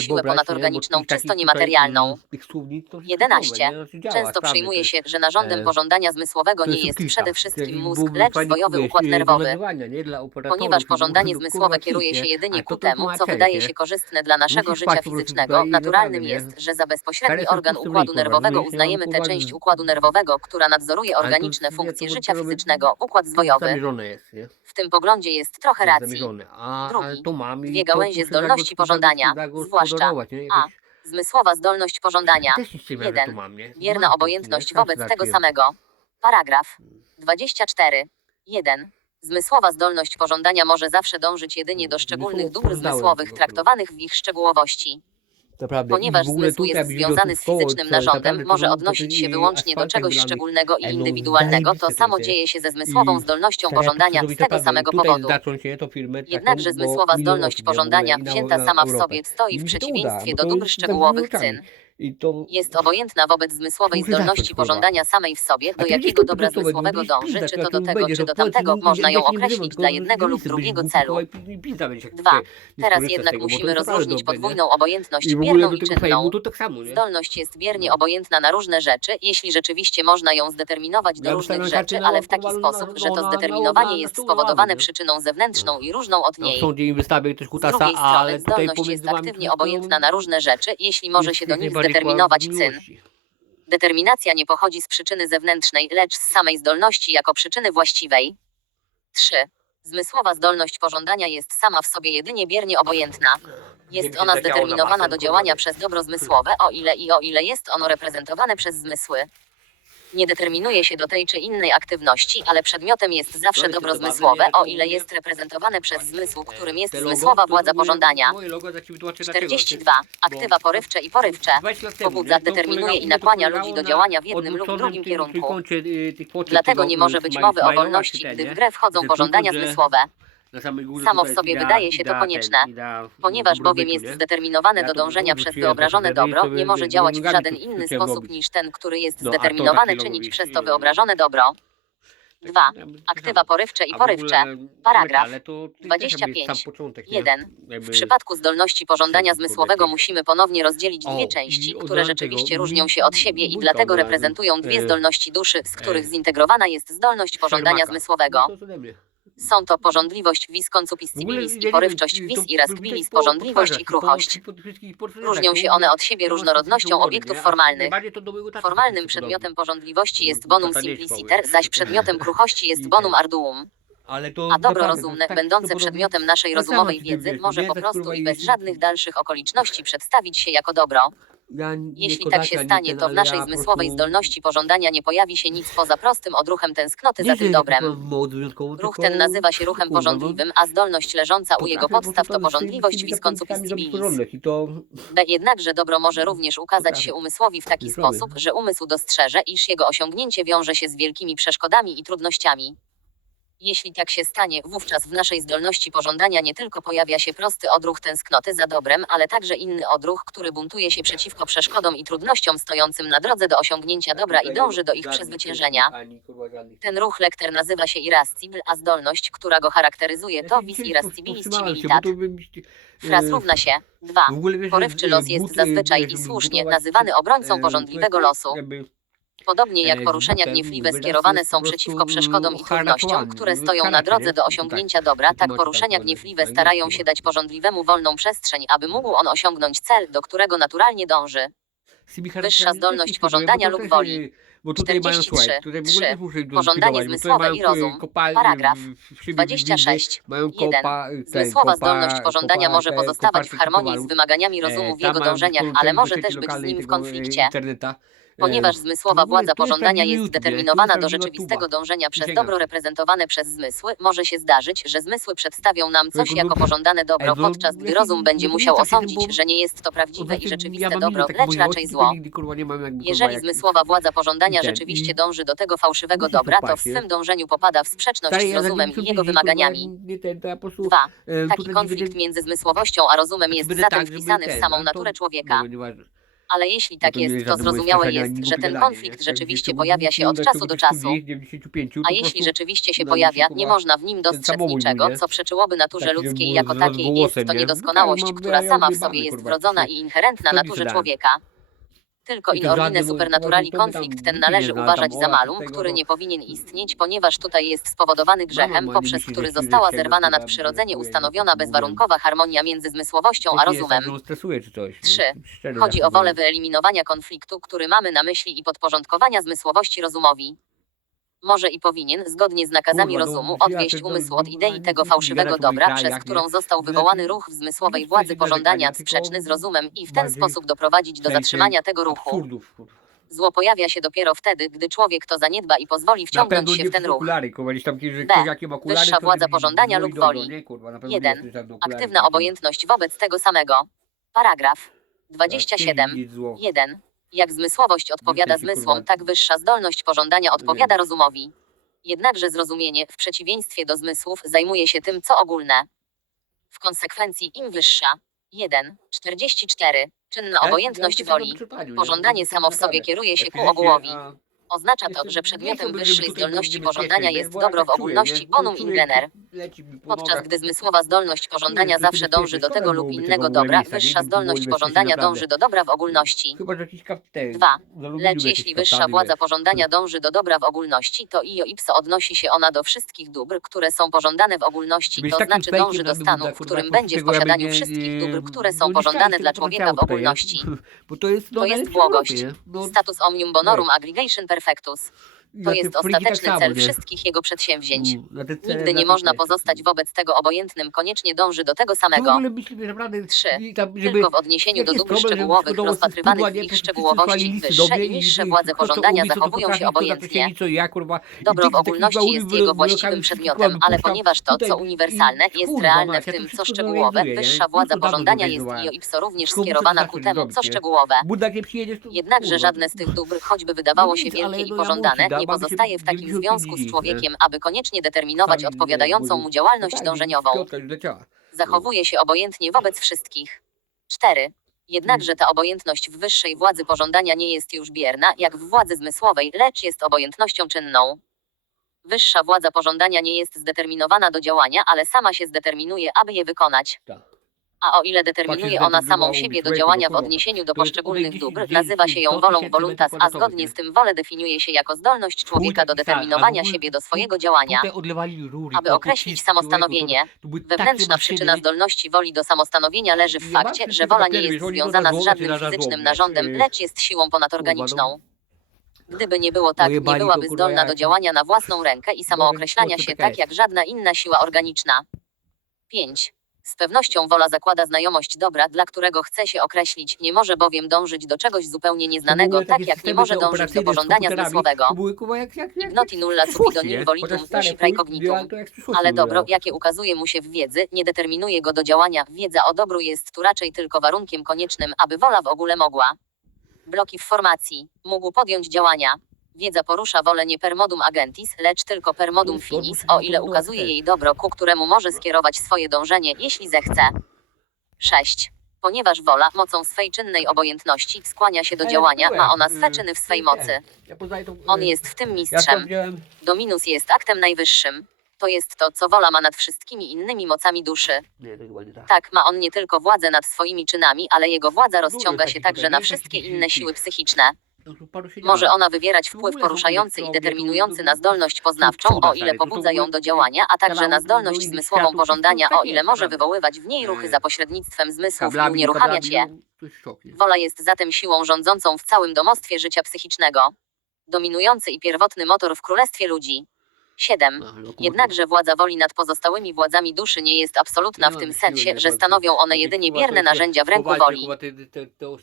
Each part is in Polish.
siłę ponadorganiczną, czysto niematerialną. mm, tych słownic to się 11. gotowe, nie? No Często przyjmuje się, że narządem e, pożądania zmysłowego to nie jest jest kilka. przede Tak wszystkim jakby mózg, lecz zwojowy wiesz, układ e, nerwowy. wynagrywania, nie? Dla operatorów, Ponieważ żeby pożądanie zmysłowe kurwa, kieruje się jedynie ku to temu, co wydaje nie? się korzystne dla naszego Musisz życia spać po prostu fizycznego, tutaj i naturalnym jest, że za bezpośredni organ układu nerwowego rozumiesz, uznajemy tę część układu nerwowego, która nadzoruje Ale to organiczne funkcje to życia fizycznego, układ zwojowy. Zamierzone jest, nie? W tym poglądzie jest trochę racji. Zamierzone. A, Drugi. ale to mam i Dwie to gałęzie muszę zdolności pożądania, zwłaszcza? A. Zmysłowa zdolność pożądania. Też nic nie wiem, że Jeden. to mam, nie? Bierna obojętność wobec tego samego. Paragraf 24. 1. Zmysłowa zdolność pożądania może zawsze dążyć jedynie do szczególnych dóbr zmysłowych traktowanych w ich szczegółowości. Naprawdę. Ponieważ zmysł jest związany z fizycznym narządem, może odnosić się wyłącznie do czegoś szczególnego i no, indywidualnego, to samo dzieje się ze zmysłową zdolnością ja pożądania z tego samego powodu. Jednakże zmysłowa zdolność pożądania wzięta sama w sobie stoi w przeciwieństwie do dóbr jest szczegółowych cyn. I to Jest obojętna wobec zmysłowej zdolności kurwa. pożądania samej w sobie, A do jakiego dobra to zmysłowego dąży, czy to do tego, będzie, czy do tamtego, można ją jak nie określić dla jednego lub drugiego celu. głupkował i pizda będzie, jak Dwa. tutaj Teraz z jednak tego, bo to musimy naprawdę rozróżnić dobre, nie? podwójną obojętność I w ogóle bierną do i tego czynną. fejmu to tak samo, nie? Zdolność jest biernie obojętna na różne rzeczy, jeśli rzeczywiście można ją zdeterminować do Ja różnych dostałem rzeczy, kartę ale w taki sposób, na- że to zdeterminowanie jest spowodowane nie? przyczyną zewnętrzną i różną od No, niej. ktoś Z kutasa, drugiej ale strony tutaj zdolność pomiędzy jest wami aktywnie obojętna na różne rzeczy, jeśli może jest się do nich najbardziej zdeterminować kłam cyn. Determinacja nie pochodzi z przyczyny zewnętrznej, lecz z samej zdolności jako przyczyny właściwej. 3. Zmysłowa zdolność pożądania jest sama w sobie jedynie biernie obojętna. Jest ona zdeterminowana do działania przez dobro zmysłowe, o ile i o ile jest ono reprezentowane przez zmysły. Nie determinuje się do tej czy innej aktywności, ale przedmiotem jest zawsze dobro zmysłowe, o ile jest reprezentowane przez zmysł, którym jest zmysłowa władza pożądania. moje logo, za ci wytłumaczę dlaczego. 42. Aktywa porywcze i porywcze. 20 lat temu, Pobudza, determinuje i nakłania ludzi do działania w jednym lub drugim kierunku. y, Dlatego tego, nie może y, być mowy o wolności, gdy w grę wchodzą pożądania zmysłowe. Samo w sobie wydaje się to konieczne. Ponieważ bowiem jest zdeterminowane do dążenia przez wyobrażone dobro, nie może działać w żaden inny sposób niż ten, który jest No, zdeterminowany czynić przez to y, wyobrażone dobro. Tak, 2. ja bym- Aktywa porywcze i porywcze. Paragraf metale to- to też jakby 25. sam początek, nie? 1. W przypadku zdolności pożądania zmysłowego musimy ponownie rozdzielić dwie części, które rzeczywiście różnią się od siebie i dlatego reprezentują dwie E, zdolności duszy, z których e, zintegrowana jest zdolność pożądania zmysłowego. No. Są to pożądliwość vis W ogóle concupiscibilis ja i porywczość to i ras widać civilis, po pożądliwość twarzach, i kruchość. Różnią się one od siebie różnorodnością obiektów formalnych. Formalnym przedmiotem podoba. pożądliwości jest bonum simpliciter, zaś przedmiotem kruchości jest bonum arduum. A dobro rozumne, tak będące przedmiotem naszej tak rozumowej wiedzy, może po Tak, prostu i- bez żadnych dalszych okoliczności przedstawić się jako dobro. Ja nie Jeśli tak się nie stanie, ten, to w ale naszej ja po zmysłowej prostu- zdolności pożądania nie pojawi się nic poza prostym odruchem tęsknoty nie, za tym dobrem. tylko Ruch tylko- ten nazywa się ruchem kurwa, no, pożądliwym, a zdolność leżąca u jego po podstaw to z pożądliwość tymi zrobić porządek I to B jednakże dobro może również ukazać się umysłowi w taki sposób, że umysł dostrzeże, iż jego osiągnięcie wiąże się z wielkimi przeszkodami i trudnościami. Jeśli tak się stanie, wówczas w naszej zdolności pożądania nie tylko pojawia się prosty odruch tęsknoty za dobrem, ale także inny odruch, który buntuje się przeciwko przeszkodom i trudnościom stojącym na drodze do osiągnięcia dobra i dąży do ich przezwyciężenia. Ten ruch lekter nazywa się irascible, a zdolność, która go charakteryzuje, to vis irascibilis civilitat. Fraz równa się 2. Porywczy los jest zazwyczaj i słusznie nazywany obrońcą porządliwego losu. Podobnie jak e, poruszenia gniewliwe skierowane są przeciwko przeszkodom i trudnościom, które stoją na drodze do Tak. osiągnięcia dobra, tak poruszenia gniewliwe starają się dać porządliwemu wolną przestrzeń, aby mógł on osiągnąć cel, do którego naturalnie dąży. Wyższa zdolność pożądania lub woli. Bo tutaj mają, 43, słuchaj, tutaj w ogóle też muszę ich Pożądanie zmysłowe i rozum. y, Paragraf w- w siebie 26. widzę, Mają 1. kopa, y, ten, Zmysłowa zdolność pożądania może pozostawać w harmonii z wymaganiami E, rozumu w jego dążeniach, ale może też być z nim w e, konflikcie. Ponieważ zmysłowa władza jest pożądania jest jest zdeterminowana do rzeczywistego dążenia przez dobro reprezentowane przez zmysły, może się zdarzyć, że zmysły przedstawią nam coś Człowieku, jako no- pożądane dobro, no, podczas gdy rozum będzie no musiał tak osądzić, że nie jest to prawdziwe i rzeczywiste dobro, takie lecz raczej zło. Jeżeli zmysłowa władza pożądania rzeczywiście dąży do tego fałszywego dobra, to w swym dążeniu popada w sprzeczność z rozumem i jego wymaganiami. nie ten, to ja po prostu, 2. e, Taki konflikt między zmysłowością a rozumem jest będę zatem tak, wpisany w samą to- naturę człowieka. Ale jeśli tak nie jest, to zrozumiałe jest, że ten konflikt rzeczywiście pojawia się od czasu do czasu. studiów, 95, to A jeśli rzeczywiście się pojawia, nie można w nim dostrzec niczego, co przeczyłoby naturze Taki, że ludzkiej jako takiej. Jest to nie? niedoskonałość, No tak, która ja sama w sobie jest wrodzona i inherentna naturze człowieka. Tylko in ordine supernaturali konflikt ten należy uważać za malum, który no. nie powinien istnieć, ponieważ tutaj jest spowodowany grzechem, ma poprzez który została zerwana nadprzyrodzenie ustanowiona tak bezwarunkowa harmonia między zmysłowością a tak, rozumem. że on stresuje czy coś. nie? Trzy. Szczerze Chodzi tak o wolę mówię. wyeliminowania konfliktu, który mamy na myśli i podporządkowania zmysłowości rozumowi. Może i powinien, zgodnie z nakazami Kurwa, no, rozumu, odwieść umysł od no, idei no, tego fałszywego dobra, przez którą został wywołany ruch w zmysłowej władzy pożądania sprzeczny z rozumem i w ten sposób doprowadzić do zatrzymania tego ruchu. Zło pojawia się dopiero wtedy, gdy człowiek to zaniedba i pozwoli wciągnąć się w ten ruch. B. Wyższa władza pożądania i lub woli. Nie, kurwa, na pewno nie Jeden. jesteś żadne okulary, Aktywna takie. obojętność wobec tego samego. Paragraf Teraz 27. widzieć zło. 1. Jak zmysłowość odpowiada zmysłom, tak wyższa zdolność pożądania odpowiada rozumowi. Jednakże zrozumienie, w przeciwieństwie do zmysłów, zajmuje się tym, co ogólne. W konsekwencji im wyższa. 1. 44. Czynna Ja- obojętność woli. Pożądanie samo w sobie kieruje się ku ogółowi. Oznacza to, że przedmiotem wyższej zdolności pożądania jest dobro w tak ogólności bonum ingener. Leci mi po Podczas nogach. gdy zmysłowa zdolność pożądania zawsze dąży do tego lub innego dobra, nie? wyższa zdolność pożądania dąży do dobra w ogólności. Chyba, że jakiś kapten. Dwa. zalubili Lecz jakieś jeśli wyższa władza pożądania dąży do dobra w ogólności, to io ipso odnosi się ona do wszystkich dóbr, które są pożądane w ogólności, to takim znaczy fejkiem dąży do na stanu, dudach, w kurwa, którym będzie w tego, posiadaniu wszystkich dóbr, które no są nie pożądane chciałem dla tego człowieka w ogólności. Bo to jest, no, To jest najlepsze w błogość. Europie? No, Status omnium bonorum aggregation perfectus. I To jest ostateczny cel wszystkich jego przedsięwzięć. Mm, Nigdy nie można pozostać wobec tego obojętnym, koniecznie dąży do tego samego. Trzy. i Tylko w odniesieniu do dóbr szczegółowych rozpatrywanych w ich szczegółowości wyższe i niższe i władze pożądania zachowują się obojętnie. i Dobro w ogólności jest jego właściwym przedmiotem, ale ponieważ to, co i- uniwersalne, jest realne w tym, co szczegółowe, wyższa władza pożądania jest io ipso również skierowana ku temu, co szczegółowe. Jednakże żadne z tych dóbr, choćby wydawało się wielkie i pożądane, nie pozostaje w takim 95 związku z nie? człowiekiem, aby koniecznie determinować Sami, odpowiadającą mu działalność tak, dążeniową. Zachowuje się obojętnie wobec wszystkich. 4. Jednakże ta obojętność w wyższej władzy pożądania nie jest już bierna, jak w władzy zmysłowej, lecz jest obojętnością czynną. Wyższa władza pożądania nie jest zdeterminowana do działania, ale sama się zdeterminuje, aby je wykonać. Tak. A o ile determinuje ona samą siebie do działania w odniesieniu do poszczególnych dóbr, nazywa się ją wolą voluntas, a zgodnie z tym wolę definiuje się jako zdolność człowieka do w determinowania siebie do swojego działania. Aby określić samostanowienie, Wewnętrzna przyczyna zdolności woli do samostanowienia leży w fakcie, że wola nie jest związana na z żadnym fizycznym narządem, lecz jest siłą ponadorganiczną. Gdyby nie było tak, nie byłaby zdolna do działania na własną rękę i samookreślania się tak jak żadna inna siła organiczna. 5. Z pewnością wola zakłada znajomość dobra, dla którego chce się określić, nie może bowiem dążyć do czegoś zupełnie nieznanego, tak jak nie może dążyć do pożądania zmysłowego. Ignoti nulla subido nie? volitum usi praecognitum. Ale dobro, jakie ukazuje mu się w wiedzy, nie determinuje go do działania. Wiedza o dobru jest tu raczej tylko warunkiem koniecznym, aby wola w ogóle mogła. Bloki w formacji. Mógł podjąć działania. Wiedza porusza wolę nie per modum agentis, lecz tylko per modum finis, o ile ukazuje jej dobro, ku któremu może skierować swoje dążenie, jeśli zechce. 6. Ponieważ wola, mocą swej czynnej obojętności, skłania się do działania, ma ona swe czyny w swej mocy. On jest w tym mistrzem. Dominus jest aktem najwyższym. To jest to, co wola ma nad wszystkimi innymi mocami duszy. Tak. Tak, ma on nie tylko władzę nad swoimi czynami, ale jego władza rozciąga się także na wszystkie inne siły psychiczne. Może ona wywierać wpływ poruszający i determinujący na zdolność poznawczą, o ile pobudza ją do działania, a także na zdolność zmysłową pożądania, o ile może wywoływać w niej ruchy Nie. za pośrednictwem zmysłów i unieruchamiać je. Wola jest zatem siłą rządzącą w całym domostwie życia psychicznego. Dominujący i pierwotny motor w królestwie ludzi. 7. A, lokomotywa. Jednakże władza woli nad pozostałymi władzami duszy nie jest absolutna w Nie tym sensie, że stanowią one jedynie bierne narzędzia w ręku woli.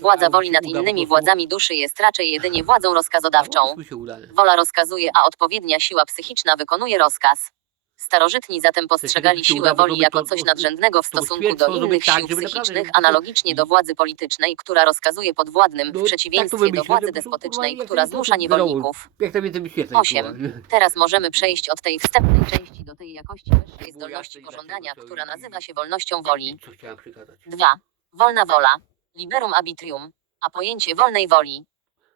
Władza woli nad innymi władzami duszy jest raczej jedynie władzą rozkazodawczą. Wola rozkazuje, a odpowiednia siła psychiczna wykonuje rozkaz. Starożytni zatem postrzegali siłę woli jako coś nadrzędnego w to stosunku do innych tak, sił naprawdę, psychicznych, analogicznie do władzy politycznej, która rozkazuje podwładnym, No, w tak to przeciwieństwie do władzy despotycznej, która zmusza niewolników. Jak to więcej wyświetleń, Osiem. kurwa. Teraz możemy przejść od tej wstępnej części do tej jakości wyższej zdolności pożądania, która nazywa się wolnością woli. Co chciałem przekazać? 2. Wolna wola. Liberum arbitrium. A pojęcie wolnej woli.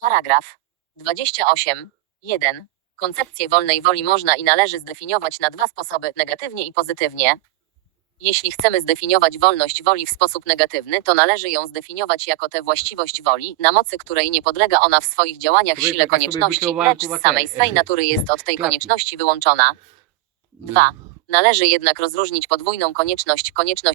Paragraf 28. 1. Koncepcję wolnej woli można i należy zdefiniować na dwa sposoby, negatywnie i pozytywnie. Jeśli chcemy zdefiniować wolność woli w sposób negatywny, to należy ją zdefiniować jako tę właściwość woli, na mocy której nie podlega ona w swoich działaniach sile konieczności, lecz z samej swej natury jest od tej klapki. konieczności wyłączona. No. Dwa. Należy jednak rozróżnić podwójną konieczność, konieczność